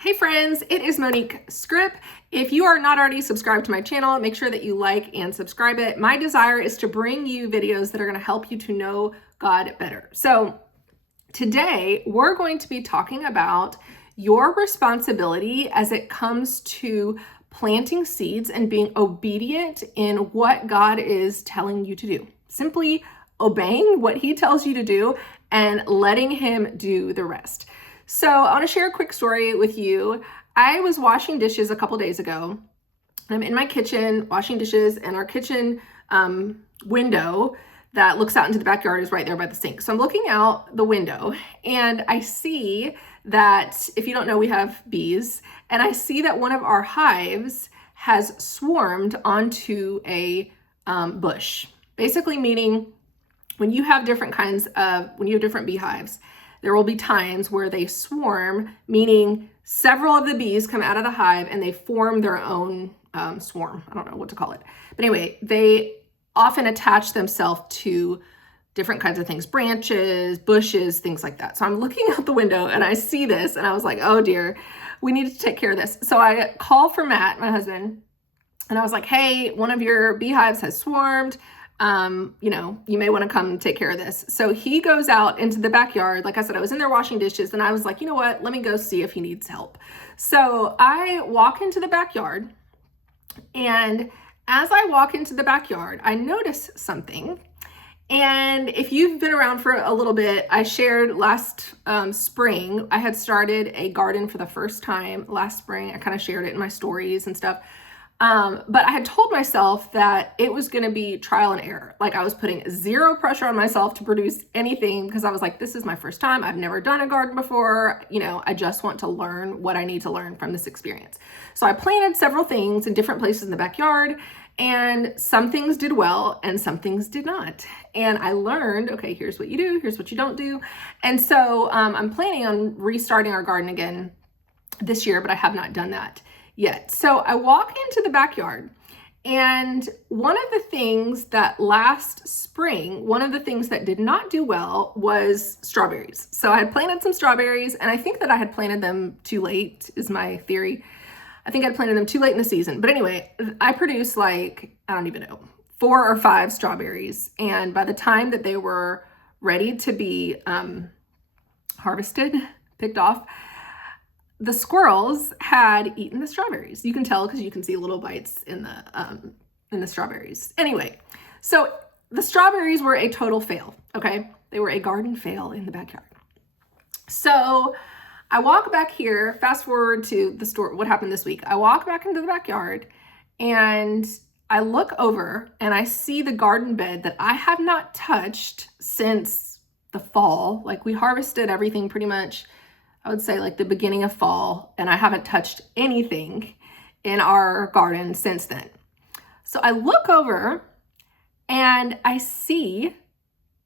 Hey friends, it is Monique Scripp. If you are not already subscribed to my channel, make sure that you like and subscribe it. My desire is to bring you videos that are going to help you to know God better. So today we're going to be talking about your responsibility as it comes to planting seeds and being obedient in what God is telling you to do. Simply obeying what He tells you to do and letting Him do the rest. So I want to share a quick story with you. I was washing dishes a couple days ago. I'm in my kitchen washing dishes, and our kitchen window that looks out into the backyard is right there by the sink. So I'm looking out the window and I see that, if you don't know, we have bees, and I see that one of our hives has swarmed onto a bush. Basically meaning when you have different beehives, there will be times where they swarm, meaning several of the bees come out of the hive and they form their own swarm. I don't know what to call it. But anyway, they often attach themselves to different kinds of things, branches, bushes, things like that. So I'm looking out the window and I see this and I was like, oh dear, we need to take care of this. So I call for Matt, my husband, and I was like, hey, one of your beehives has swarmed. You may want to come take care of this. So he goes out into the backyard. Like I said, I was in there washing dishes and I was like, you know what, let me go see if he needs help. So I walk into the backyard, and as I walk into the backyard, I notice something. And if you've been around for a little bit, I shared last spring, I had started a garden for the first time last spring. I kind of shared it in my stories and stuff. But I had told myself that it was going to be trial and error. Like I was putting zero pressure on myself to produce anything because I was like, this is my first time. I've never done a garden before. I just want to learn what I need to learn from this experience. So I planted several things in different places in the backyard, and some things did well and some things did not. And I learned, okay, here's what you do, here's what you don't do. And so I'm planning on restarting our garden again this year, but I have not done that yet. So I walk into the backyard, and one of the things that last spring, one of the things that did not do well was strawberries. So I had planted some strawberries, and I think that I had planted them too late is my theory. I think I'd planted them too late in the season. But anyway, I produced I don't even know, 4 or 5 strawberries. And by the time that they were ready to be harvested, picked off, the squirrels had eaten the strawberries. You can tell because you can see little bites in the strawberries. Anyway, so the strawberries were a total fail, okay? They were a garden fail in the backyard. So I walk back here, fast forward to the store, what happened this week. I walk back into the backyard and I look over and I see the garden bed that I have not touched since the fall. Like we harvested everything pretty much, I would say like the beginning of fall, and I haven't touched anything in our garden since then. So I look over and I see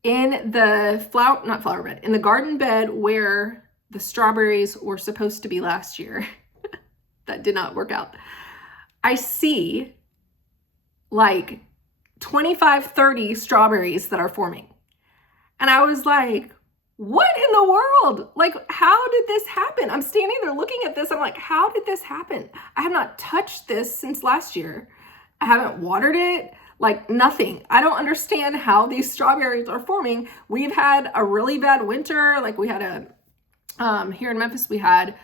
in the in the garden bed where the strawberries were supposed to be last year, that did not work out. I see like 25, 30 strawberries that are forming. And I was like, what in the world? Like, how did this happen? I'm standing there looking at this. I'm like, how did this happen? I have not touched this since last year. I haven't watered it, like nothing. I don't understand how these strawberries are forming. We've had a really bad winter. Like we had here in Memphis, we had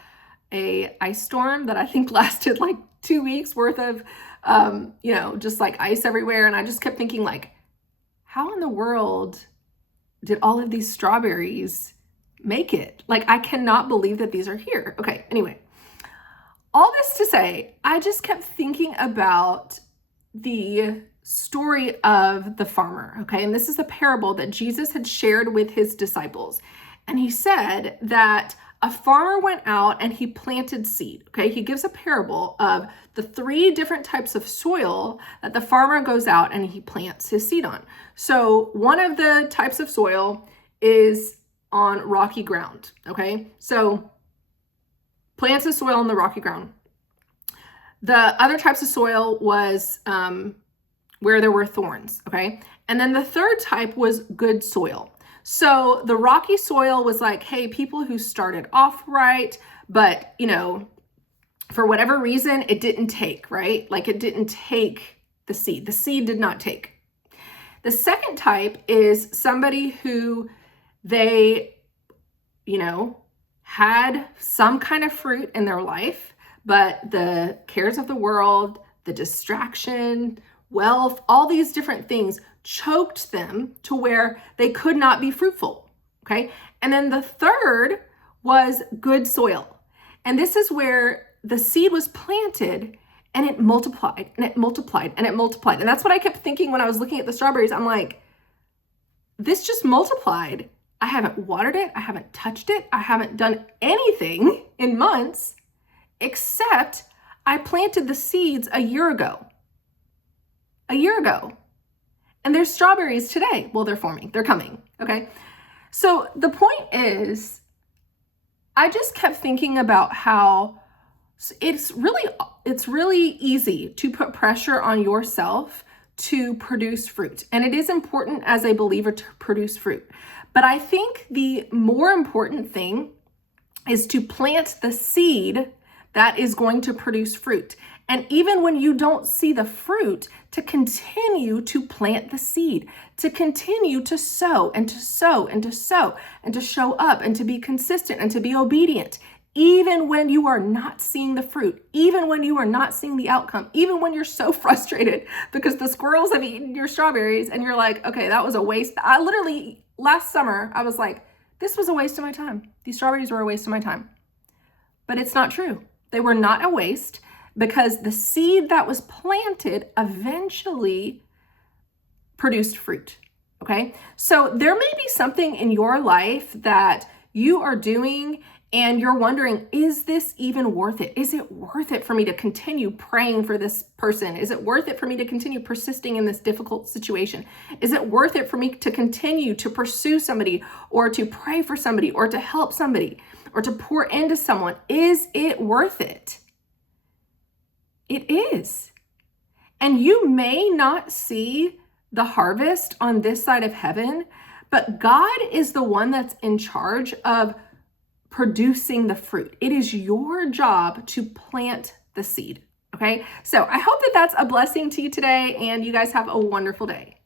a ice storm that I think lasted like 2 weeks worth of, just like ice everywhere. And I just kept thinking like, how in the world did all of these strawberries make it? Like, I cannot believe that these are here. Okay, anyway, all this to say, I just kept thinking about the story of the farmer, okay? And this is a parable that Jesus had shared with his disciples. And he said that a farmer went out and he planted seed, okay? He gives a parable of the 3 different types of soil that the farmer goes out and he plants his seed on. So one of the types of soil is on rocky ground, okay? So plants the soil on the rocky ground. The other types of soil was where there were thorns, okay? And then the third type was good soil. So the rocky soil was like, hey, people who started off right, but, for whatever reason, it didn't take, right? Like it didn't take the seed. The seed did not take. The second type is somebody who they, had some kind of fruit in their life, but the cares of the world, the distraction, wealth, all these different things choked them to where they could not be fruitful, okay? And then the third was good soil. And this is where the seed was planted and it multiplied and it multiplied and it multiplied. And that's what I kept thinking when I was looking at the strawberries. I'm like, this just multiplied. I haven't watered it. I haven't touched it. I haven't done anything in months except I planted the seeds a year ago. And there's strawberries today. Well, they're forming. They're coming. Okay. So the point is, I just kept thinking about how it's really easy to put pressure on yourself to produce fruit. And it is important as a believer to produce fruit. But I think the more important thing is to plant the seed that is going to produce fruit. And even when you don't see the fruit, to continue to plant the seed, to continue to sow and to sow and to sow and to show up and to be consistent and to be obedient, even when you are not seeing the fruit, even when you are not seeing the outcome, even when you're so frustrated because the squirrels have eaten your strawberries and you're like, okay, that was a waste. I literally, last summer, I was like, this was a waste of my time. These strawberries were a waste of my time. But it's not true. They were not a waste because the seed that was planted eventually produced fruit, okay? So there may be something in your life that you are doing and you're wondering, is this even worth it? Is it worth it for me to continue praying for this person? Is it worth it for me to continue persisting in this difficult situation? Is it worth it for me to continue to pursue somebody or to pray for somebody or to help somebody or to pour into someone? Is it worth it? It is. And you may not see the harvest on this side of heaven, but God is the one that's in charge of producing the fruit. It is your job to plant the seed. Okay. So I hope that that's a blessing to you today and you guys have a wonderful day.